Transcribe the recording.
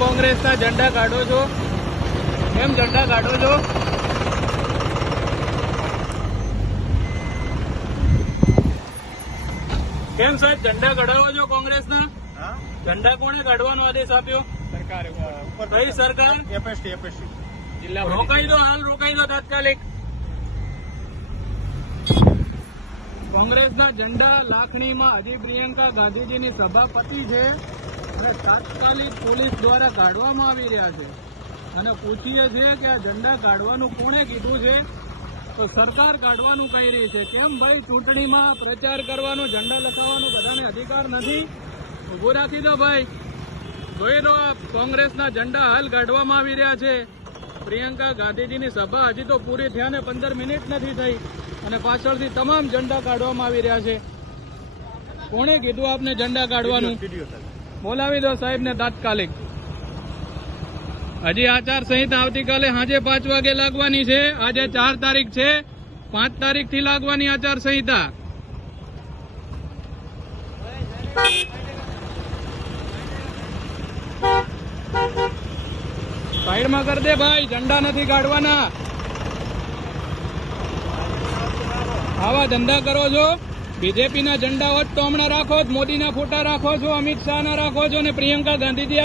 કોંગ્રેસના ઝંડા કાઢો છો? કેમ ઝંડા કાઢો છો? કેમ સાહેબ ઝંડા કઢાવો છો કોંગ્રેસના? ઝંડા કોણે કાઢવાનો આદેશ આપ્યો? કઈ સરકાર? એપીએસસી. રોકાઈ દો, હાલ રોકાઈ દો તાત્કાલિક. કોંગ્રેસના ઝંડા લાખણીમાં હજી પ્રિયંકા ગાંધીજીની સભા પતી છે અને તાત્કાલિક પોલીસ દ્વારા કાઢવામાં આવી રહ્યા છે અને પૂછીએ છીએ કે આ ઝંડા કાઢવાનું કોણે કીધું છે? તો સરકાર કાઢવાનું કહી રહી છે. કેમ ભાઈ, ચૂંટણીમાં પ્રચાર કરવાનો, ઝંડા લખાવવાનો બધાને અધિકાર નથી? ઉભું રાખી દો ભાઈ. જોઈ લો, કોંગ્રેસના ઝંડા હાલ કાઢવામાં આવી રહ્યા છે. પ્રિયંકા ગાંધીજીની સભા હજી તો પૂરી થયા ને 15 મિનિટ નથી થઈ અને પાછળથી તમામ ઝંડા કાઢવામાં આવી રહ્યા છે. કોણે કીધું આપને ઝંડા કાઢવાનું? બોલાવી દો સાહેબને તાત્કાલિક. હજી આચારસંહિતા આવતીકાલે સાંજે 5 વાગે લાગવાની છે. આજે 4 તારીખ છે, 5 તારીખથી લાગવાની આચારસંહિતા. સાઈડમાં કરી દે ભાઈ, ઝંડા નથી કાઢવાના. આવા ધંધા કરો છો? બીજેપીના ઝંડા હોત તો હમણાં રાખો, મોદીના ફોટા રાખો છો, અમિત શાહના રાખો છો અને પ્રિયંકા ગાંધીજી